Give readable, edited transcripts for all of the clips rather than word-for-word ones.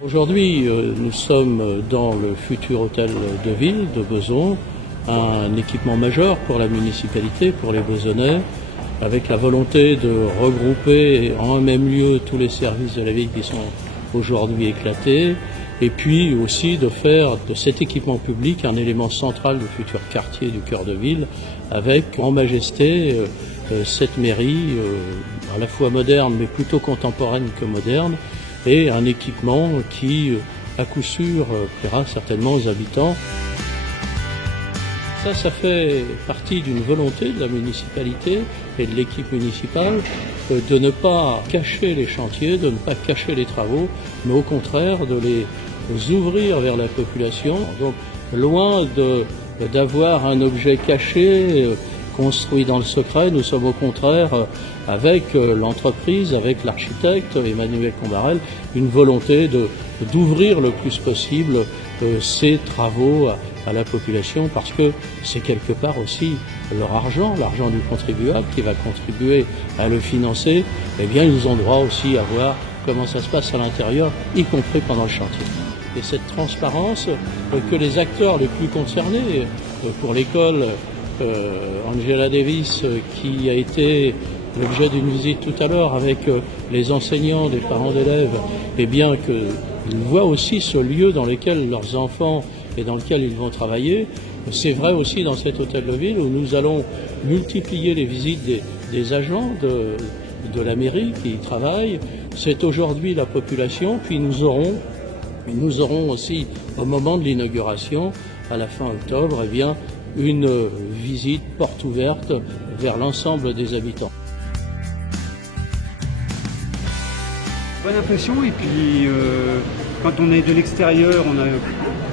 Aujourd'hui, nous sommes dans le futur hôtel de ville de Bezons, un équipement majeur pour la municipalité, pour les Bezonnais, avec la volonté de regrouper en un même lieu tous les services de la ville qui sont aujourd'hui éclatés, et puis aussi de faire de cet équipement public un élément central du futur quartier du cœur de ville, avec en majesté cette mairie à la fois moderne mais plutôt contemporaine que moderne, et un équipement qui, à coup sûr, plaira certainement aux habitants. Ça fait partie d'une volonté de la municipalité et de l'équipe municipale de ne pas cacher les chantiers, de ne pas cacher les travaux, mais au contraire de les ouvrir vers la population. Donc, loin d'avoir un objet caché, construit dans le secret, nous sommes au contraire, avec l'entreprise, avec l'architecte Emmanuel Combarel, une volonté d'ouvrir le plus possible ces travaux à la population, parce que c'est quelque part aussi leur argent, l'argent du contribuable qui va contribuer à le financer. Eh bien, ils ont droit aussi à voir comment ça se passe à l'intérieur, y compris pendant le chantier. Et cette transparence que les acteurs les plus concernés, pour l'école Angela Davis, qui a été l'objet d'une visite tout à l'heure avec les enseignants, des parents d'élèves, eh bien qu'ils voient aussi ce lieu dans lequel leurs enfants et dans lequel ils vont travailler. C'est vrai aussi dans cet hôtel de ville où nous allons multiplier les visites des agents de la mairie qui y travaillent. C'est aujourd'hui la population, puis nous aurons aussi au moment de l'inauguration, à la fin octobre, eh bien, une visite porte ouverte vers l'ensemble des habitants. Bonne impression, et puis quand on est de l'extérieur, on n'a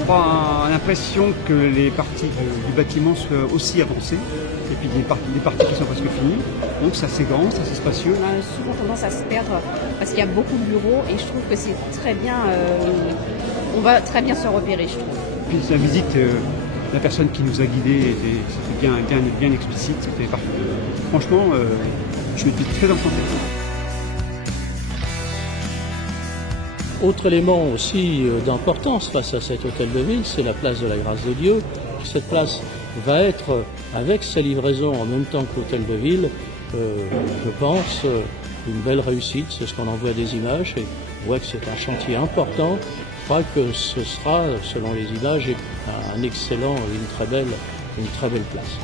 pas l'impression que les parties du bâtiment soient aussi avancées, et puis des parties qui sont presque finies. Donc c'est assez grand, c'est assez spacieux. On a souvent tendance à se perdre parce qu'il y a beaucoup de bureaux, et je trouve que c'est très bien, on va très bien se repérer, je trouve. Puis la visite, la personne qui nous a guidés c'était bien explicite, c'était parfait. Franchement, je suis très enchanté. Autre élément aussi d'importance face à cet hôtel de ville, c'est la place de la Grâce de Dieu. Cette place va être, avec sa livraison en même temps que l'hôtel de ville, je pense, une belle réussite. C'est ce qu'on en voit des images, et on voit que c'est un chantier important. Je crois que ce sera, selon les images, un excellent, une très belle place.